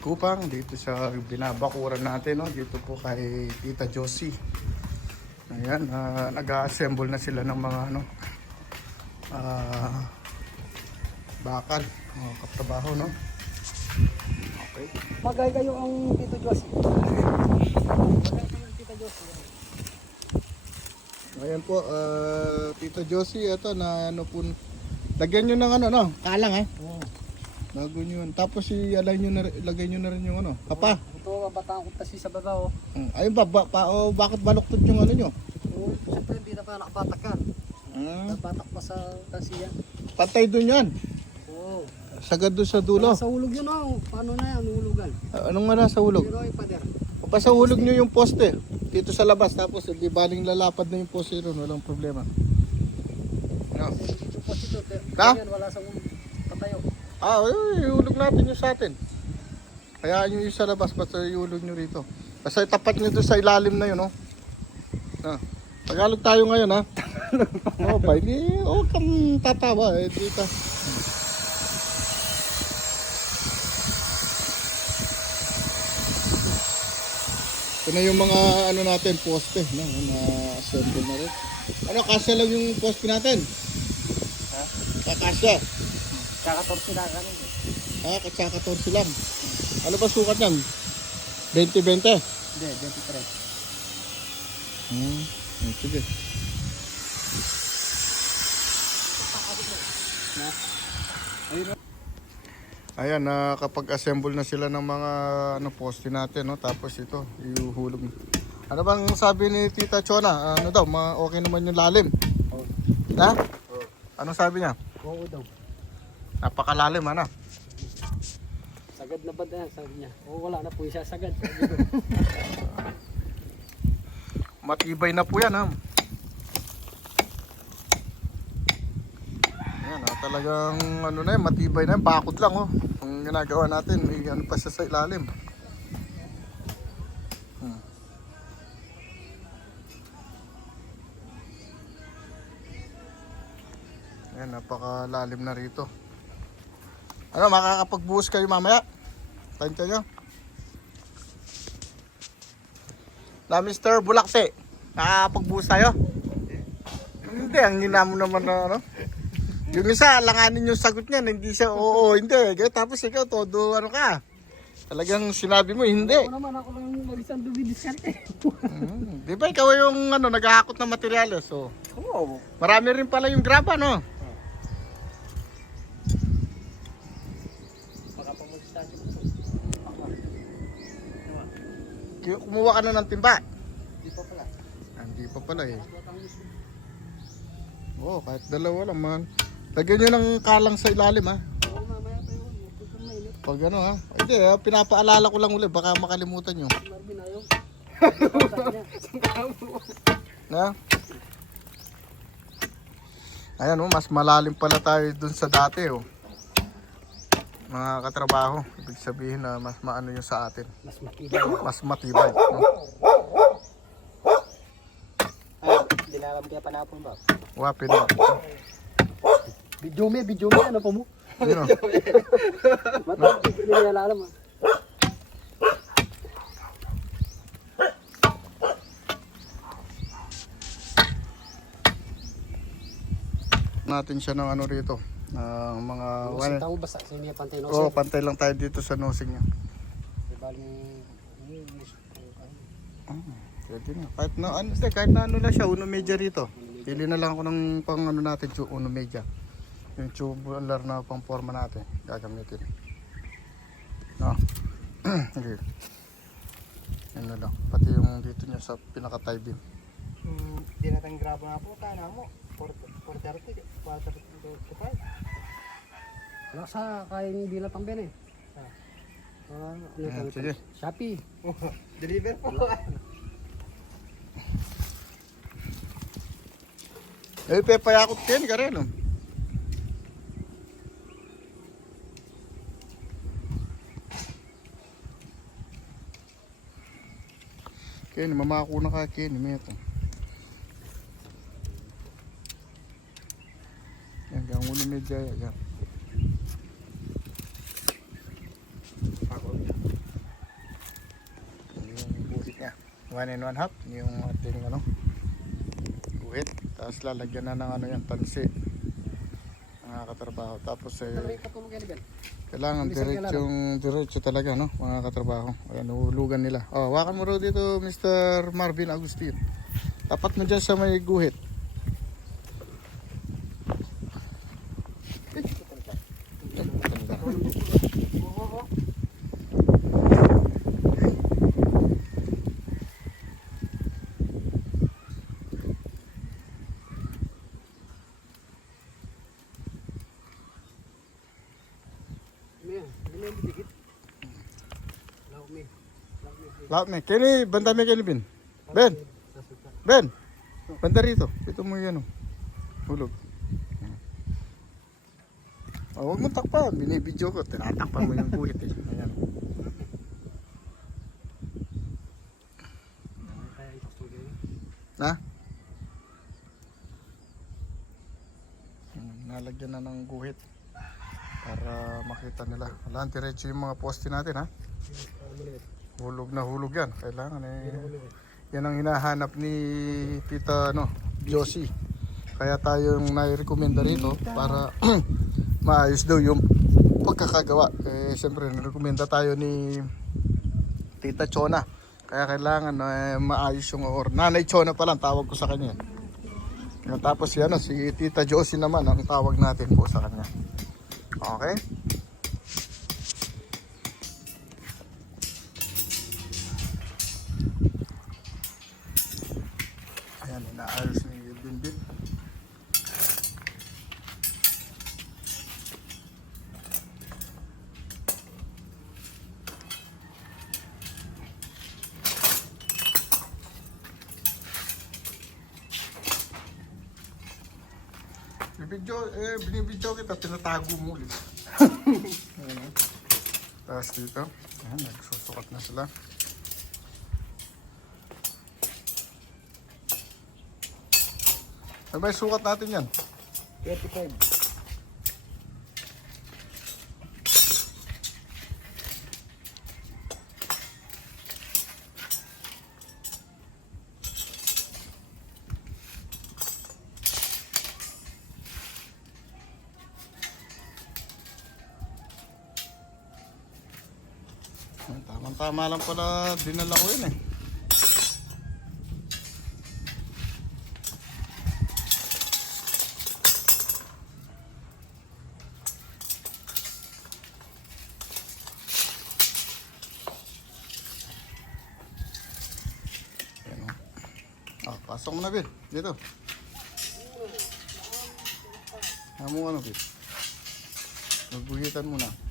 Kupang dito sa binabakuran natin no dito po kay Tita Josie. Ayan, ah, nag-assemble na sila ng mga ano ah bakal, mga katrabaho no. Okay. Magay kayo ang Tito Josie. Magay kayo ang Tito Josie. Ayan po, ah, Tito Josie, ito na ano po Lagyan nyo ng ano, no? Kalang eh. Oo. Bago nyo yun. Tapos i-alay nyo na, ilagay nyo na rin yung ano. Papa. Ito, bataan ko kasi sa baba oh. Mm. Ayun ba, ba, pa, oh, bakit baluktot yung ano nyo? Oo, siyempre hindi na pa nakapatak yan. Ah, Nakapatak pa sa kansiya. pantay dun yan. Oo. Sagad doon sa dulo. Sa hulog yun oh. Paano na yan, hulugan? Ah, Anong nga sa hulog? Pero ay pader. Pa sa hulog nyo yung poste. Dito sa labas. Tapos di baling lalapad na yung poste ron. Walang problema. No. Ito po ito. Ha? Wala sa hulog. Patayo. Ah, ihulog natin yung sa atin. Hayaan nyo yung sa labas, basta ihulog nyo rito. Basta itapat nyo doon sa ilalim na yun, no? Oh. Ah. Tagalog tayo ngayon, ha? Oo, oh, ba? Oh, kang tatawa, eh, dito. Ito na yung mga ano natin, poste, no? na assemble na rin. Ano, kasya lang yung poste natin? Ha? Kasya. Kaka-14 na kanin. Ah, kaka-14 lang. Ano ba sukat niyan? 20-20? Hindi, 23. Hmm, ito sige. Ayan, nakapag-assemble na sila ng mga ano, poste natin. No? Tapos ito, ihuhulog. Ano bang sabi ni Tita Chona? Ano daw, ma okay naman yung lalim? Oh. Ha? Oh. Anong sabi niya? Oo daw. Napakalalim, ano? Sagad na ba na yan, sabi niya. Oo, wala na po siya sagad. Matibay na po yan ha. Yan ah, talagang ano na yan, matibay na yan, bakod lang oh. Ang ginagawa natin, may ano pa siya sa ilalim. Hmm. Yan, napakalalim na rito. Ano, makakapagbuhos kayo mamaya? Tantya nyo? Na Mr. Bulakte, nakakapagbuhos tayo? Hindi, ang gina mo naman na ano. Yung isa, alanganin yung sagot niya, hindi siya, oo, hindi. Kaya Tapos ikaw, todo ano ka. Talagang sinabi mo, hindi. Ako naman, ako lang mag-isang dumidiskarte. Mm, Di ba ikaw yung ano, naghahakot ng materyales? So, Oo. marami rin pala yung graba, no? Kumuha ka na ng timba. Di pa pala. Ah, Hindi pa pala eh. Oo, kahit dalawa lang man. Lagyan nyo ng kalang sa ilalim ha. Oo, mamaya pa yun. Pag ano ha. Hindi, pinapaalala ko lang ulit. Baka makalimutan nyo. Marvin, ayaw. Na? Ayan oh, mas malalim pala tayo dun sa dati oh. Mga katrabaho, ibig sabihin na mas maano yung sa atin. Mas matibay. Mas matibay. No? Ay, dinaram kaya panapon ba? Wapin na. Video me, video me, ano pa mo? Oh. Matapos, hindi nila alam ah. Natin siya ng ano rito. Ng mga Kasi tao basta sa inyo pantay no? Oh, pantay lang tayo dito sa nosing niya. Di baling Pwede na. Kahit na ano, hindi, kahit na ano na siya, uno media rito. Pili na lang ako ng pang ano natin, uno media. Yung tubular na pang forma natin, gagamitin. No? okay. Ano lang, pati yung dito niya sa pinaka-tie beam. Di natin grabo na po, kana mo. 430, 435. Wala sa kain bilat ang ben eh. Ah, ano Ayan, ito? sige. Shopee. Deliver po. Eh, pepayakot din ka rin, oh. Kenny, mamako na ka, Kenny, meto. Jaya Gap. Yung buhit niya. One and one half. Yung ating ano, buhit. Tapos lalagyan na ng ano yan, pansit. Mga katrabaho. Tapos eh, kailangan diretsong, diretso talaga, no? Mga katrabaho. Ayan, uhulugan nila. Oh, wakan mo raw dito, Mr. Marvin Agustin. Tapat mo dyan sa may guhit. Lahat na kini banda may kini Ben Sasuka. Ben banda rito ito mo yan oh hulog Oh, huwag mo takpan, binibidyo ko, tinatakpan mo yung guhit eh. Ayan. Na? Hmm, Nalagyan na ng guhit para makita nila. Wala, diretso yung mga poste natin ha. Hulog na hulog yan. Kailangan eh. Yan ang hinahanap ni Tita ano, Josie. Kaya tayo yung nai-recommenda rito para maayos daw yung pagkakagawa. Eh, siyempre, nirekomenda tayo ni Tita Chona. Kaya kailangan eh, maayos yung or Nanay Chona pa lang tawag ko sa kanya. Tapos yan, si Tita Josie naman ang tawag natin po sa kanya. Okay? Binibidyo, eh, binibidyo kita, tinatago mo ulit. Ayan. Tapos dito, ayan, nagsusukat na sila. Ano ba yung sukat natin yan? 35. Tamang-tama lang pala dinala ko yun eh. Ah, pasok mo na, Bill. Dito. Ano mo ano, Bill? Magbuhitan mo na.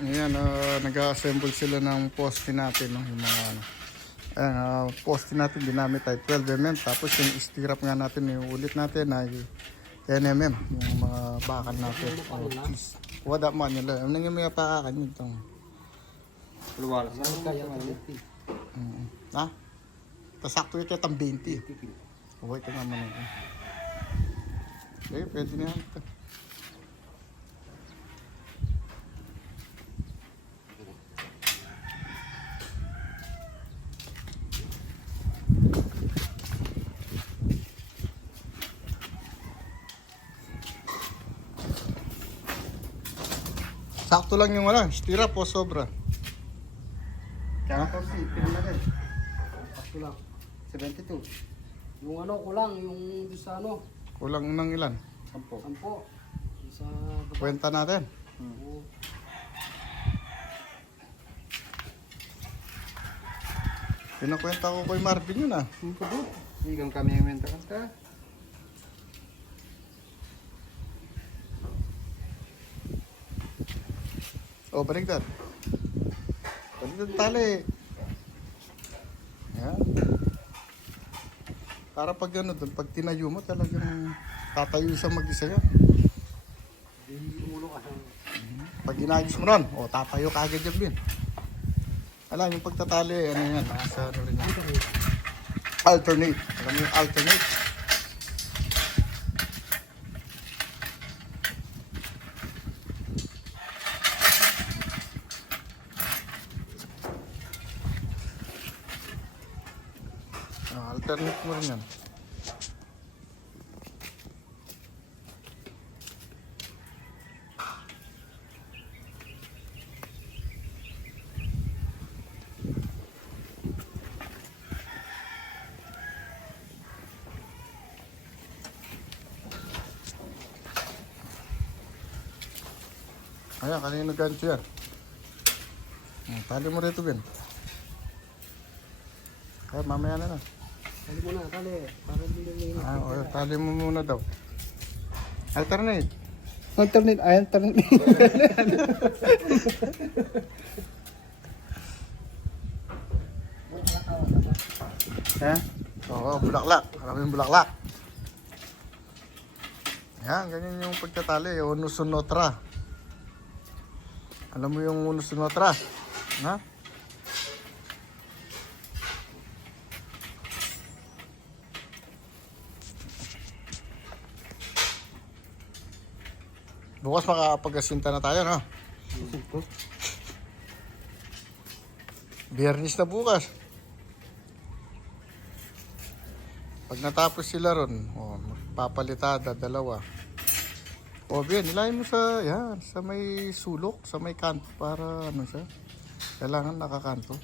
Ayan, ah, nag-assemble sila ng poste natin, no? yung mga ano. Ayan, ah, poste natin ginamit ay 12 mm, tapos yung stirrup nga natin, yung ulit natin ay 10 mm, yung mga bakal natin. Oh, cheese. Wada. Ano nga may paakan yun itong. Luwala. Mm. Ha? Tasakto ito itong 20. Oh, ito nga man ito. Okay, pwede na yan. Sakto lang yung wala, stirrup o sobra. Kaya ko si pinalagay. Pasto lang. 72. Yung ano ko lang, yung sa ano, Kulang ng ilan? sampo. Sampo. Sa. Kwenta natin. Oo. Pinakwenta ko kay Marvin yun ah. Igang kami yung menta ka. Oh, baligtad. Baligtad tali. Yan. Para pag ano doon, pag tinayo mo talagang tatayo siya mag-isa yan. Pag inagis mo ron, o tatayo ka agad yan, Bin. Alam, yung pagtatali, ano yan, nasa ano rin yan. Alternate. Alam mo yung alternate? Ah, alternate mo rin yan. Ayan, kanina gancho yan. Hmm, Tali mo rito, Ben. Kaya mamaya na lang. Tali mo na, tali. Para hindi na mainit. Ah, o, tali mo muna daw. Alternate. Alternate, ay alternate. Ha? Oo, bulaklak. Maraming bulaklak. Yan, ganyan yung pagtatali. Unusunotra. Alam mo yung unusunotra? Ha? Bukas makakapag-asinta na tayo, no? Biyernes na bukas. Pag natapos sila ron, oh, magpapalitada, dalawa. O bien, ilayin mo sa, yan, sa may sulok, sa may kanto para ano siya. Kailangan nakakanto.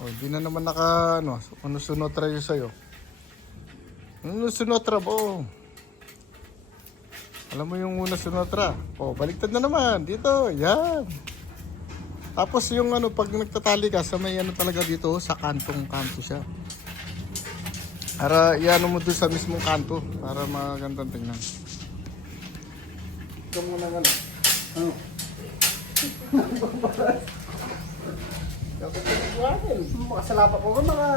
O, hindi na naman naka, ano, ano sunotra yun sa'yo. Ano sunotra po? Alam mo yung una sunotra? O, baliktad na naman. Dito, yan. Tapos yung ano, pag nagtatali ka sa may ano talaga dito, sa kantong kanto siya. Para iano mo doon sa mismong kanto para magandang tingnan. Ito muna nga. Ano? Dapat pinagbuhatin. Makasalapa ko ka mga...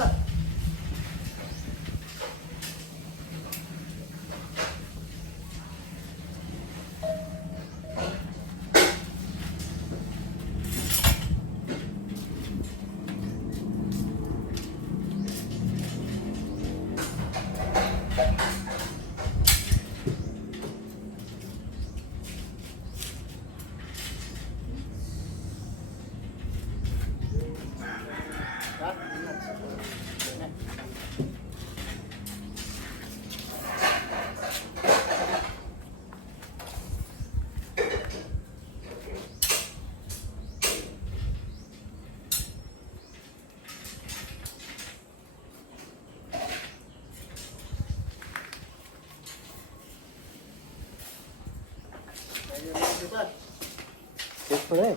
Siyempre.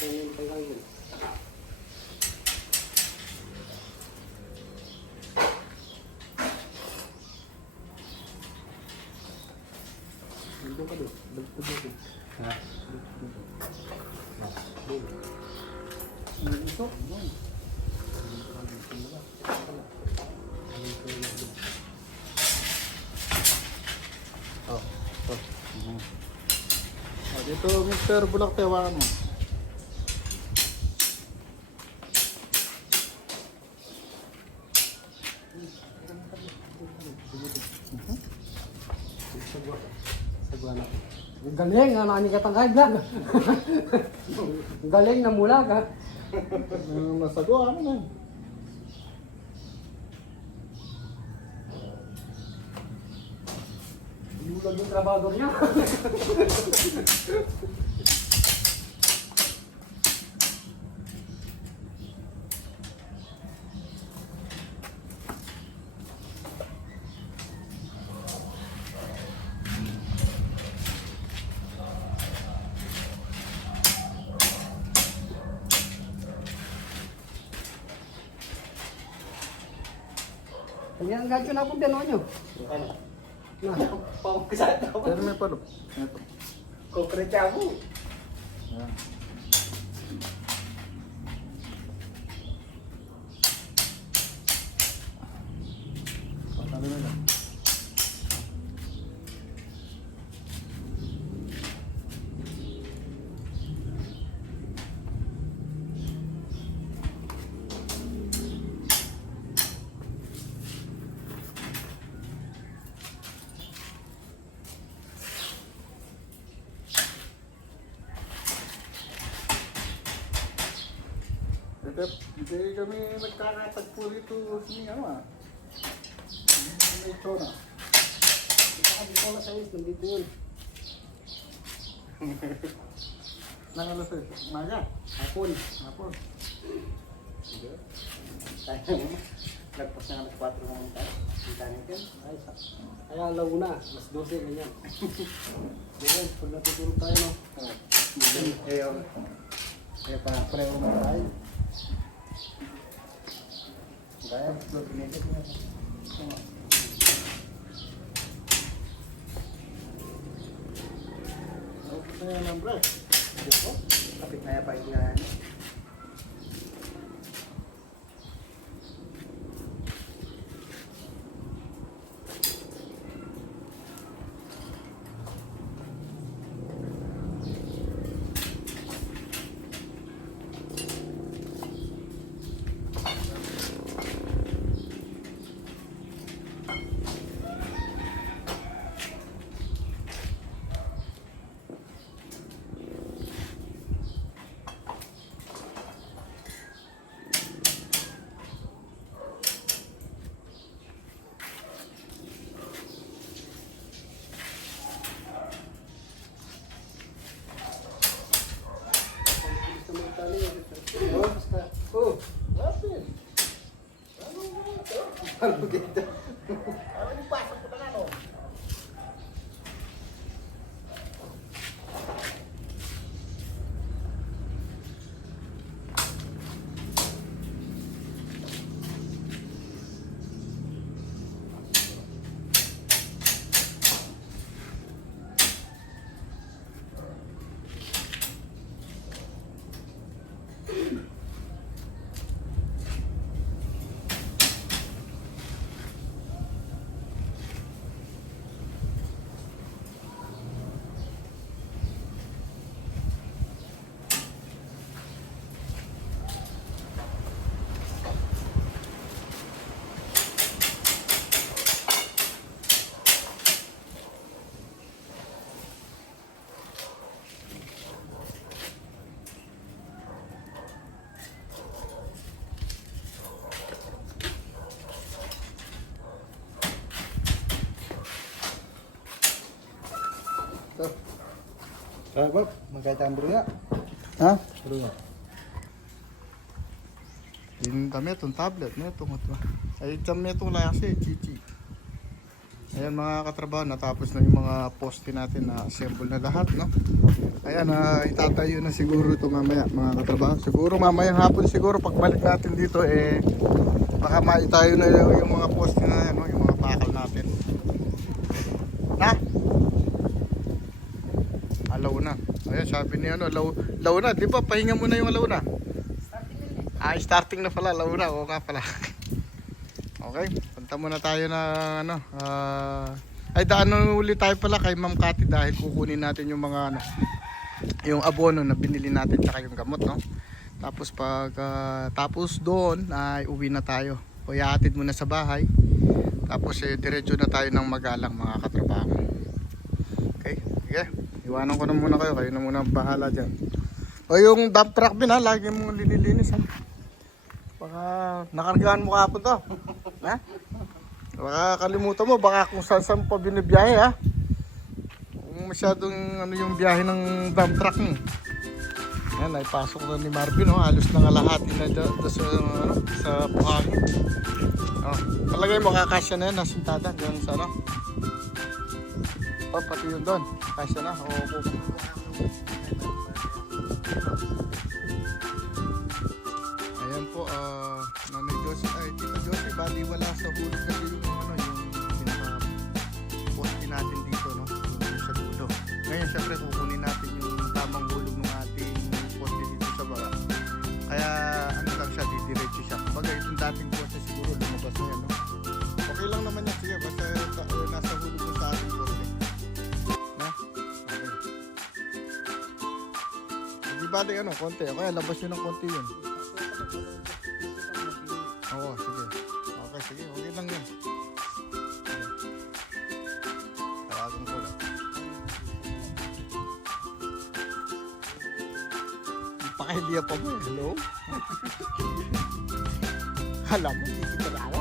Okay, yun pa yun. Dito ka doon. Dito ka? Doon. Oh, ito. Mhm. Oh, dito, Mr. Bulak, tawakan mo. Sagwa. Sagwa. Wala. Ang Galing, ano ani katangkay vlog. Ang Galing na mula ka. Masagawa ano na. Yulag yung trabador niya. Ang gancho na po piano nyo. Na. Pero may palo. Ito. Konkretya mo. Ayan. Hindi kami nagkakatagpo dito ni ano ah. May tsona. Baka di ko na sa is, nandito yun. Nangalo sa Maga. Hapon. Hapon. Lagpas na alas 4 ng tayo. Kita natin. Ay, sa... Kaya launa, mas 12 ganyan. Ganyan, pag natutulog tayo, no? Ayaw. Kaya pa, pareho mo tayo. Gaya, pinigit niya. Okay na yan ang break. Ito, kapit ano dito? Ano Ah, Bob, magkita ang bruya. Ha? Bruya. Yung kami itong tablet na itong ito. Ay, itong lasi, chichi. Ayan mga katrabaho, natapos na yung mga poste natin na assemble na lahat, no? Ayan, na itatayo na siguro ito mamaya, mga katrabaho. Siguro mamayang hapon siguro, pagbalik natin dito, eh, baka maitayo na yung, yung mga poste na yan, no? Yung mga bakal natin. Na? Alaw na. Ayan, sabi ni ano, alaw, alaw na. Di ba, pahinga mo na yung alaw na. Ah, starting na pala, launa. Oo nga pala. okay, punta muna tayo na ano. ah, ay, daan na uli tayo pala kay Ma'am Cathy dahil kukunin natin yung mga ano, yung abono na binili natin tsaka yung gamot, no? Tapos pag ah, tapos doon ay uwi na tayo. O ihatid muna sa bahay. Tapos eh, diretso na tayo ng magalang mga katrabaho. Iwanan ko na muna kayo. Kayo na muna ang bahala dyan. O yung dump truck din ha, lagi mong linilinis ha. Baka nakargahan mo kapon to. ha? Baka kalimutan mo, baka kung saan saan pa binibiyahe ha. Kung masyadong ano yung biyahe ng dump truck mo. Yan, naipasok na ni Marvin, oh. halos nangalahati na da, da sa, ano, sa buhangin. Oh, palagay mo kakasya na yan, nasuntada, yan sa ano. Oh, pati yun doon, kasya na. Oh, oh. Ayan po, ah, Nanay Josie, ay, Tita Josie, bali wala sa hulog kasi Bali, ano, konti. Kaya labas yun ng konti yun. Oo, sige. Okay, sige. Okay lang yan. Tawagan ko lang. Pakailia pa mo eh. Hello? Alam mo, hindi lawa.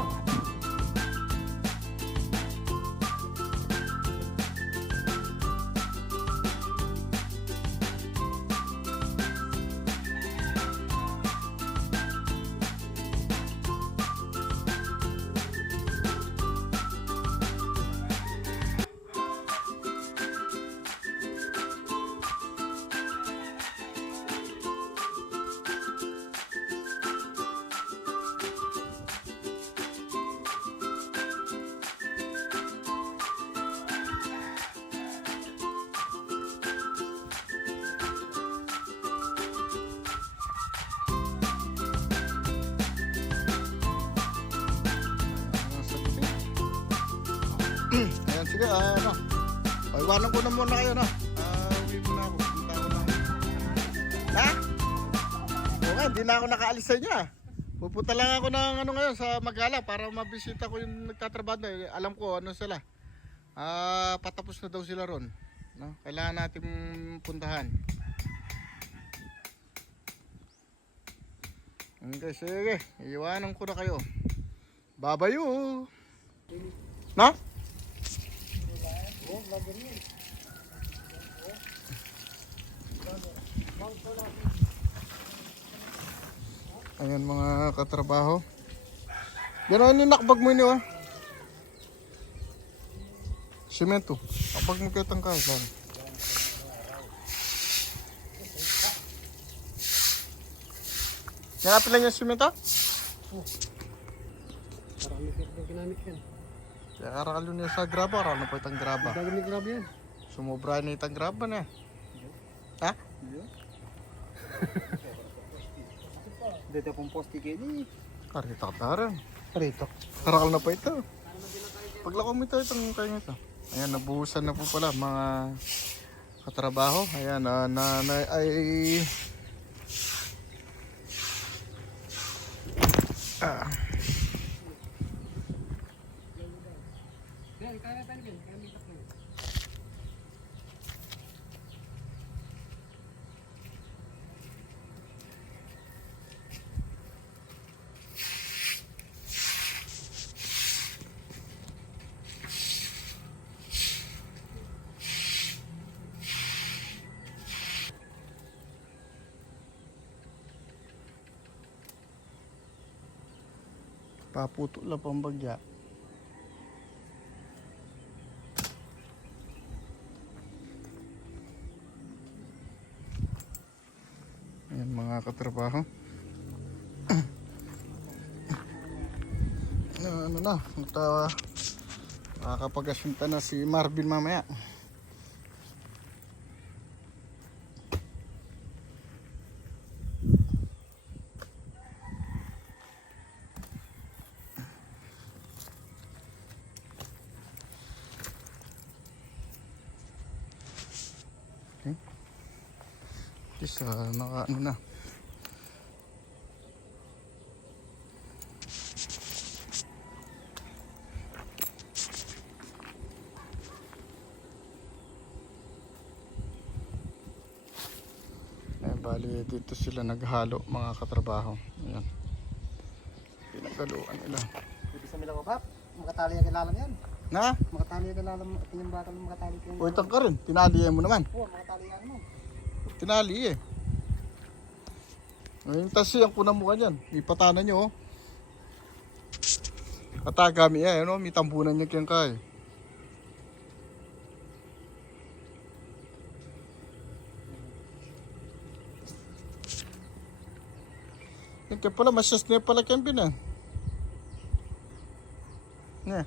Ayan, sige, ah, ano. O, iwanan ko na muna kayo, no? Ah, uwi muna ako. Punta ako. Ha? Oo hindi na ako nakaalis sa inyo, ah. Pupunta lang ako ng ano ngayon sa Magala para mabisita ko yung nagtatrabaho na. Alam ko ano sila. Ah, patapos na daw sila ron. No? Kailangan natin puntahan. Okay, sige. Iiwanan ko na kayo. Babayo. Na? Ayan mga katrabaho. Gano'n yung nakbag mo niyo ah. Semento. Kapag mo kitang ka, saan? Hanapin lang yung semento? Marami ka rin ginamit yan. Kaya karakalo niya sa graba, karalo pa itang graba. Bago ni grabe yan. Sumubra na itang graba na. Ha? Dito pong posti kayo ni. Karita taran. Rito. Karakal na pa ito. Paglako mo ito, itong kayo ito. Ayan, nabuhusan na po pala mga katrabaho. Ayan, na, na, na ay... Ah, paputo lang pang bagya. Mga katrabaho. ano, ano na, magtawa. Makakapag-asinta na si Marvin mamaya. mo na. Eh, Ayan, bali dito sila naghalo mga katrabaho. Ayan. Pinaghaluan nila. Ibig sa milang upap, makatali ang ilalam yan. Na? Makatali ang ilalam, tingin ba makatali ka yan? O, itang ka rin, tinaliyan mo naman. Oo, makatali yan mo. Tinali eh. Ngayon tasi ang kuna mo kanyan. Ipatanan nyo oh. Katagami eh. Ano? May tambunan nyo kiyang kay. Yan kaya pala, masyas niya pala kiyang pina. Ne.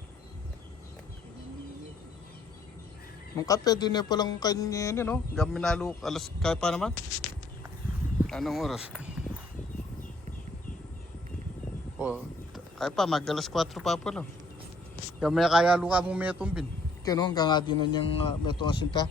Nung kape, din niya palang kanya yun, no? Gaminalo, alas, kaya pa naman. Anong oras? O, kaya pa, mag alas 4 pa po, no? Yung may kaya luka mong metong bin. Kaya no, hanggang nga din na niyang uh, metong asinta.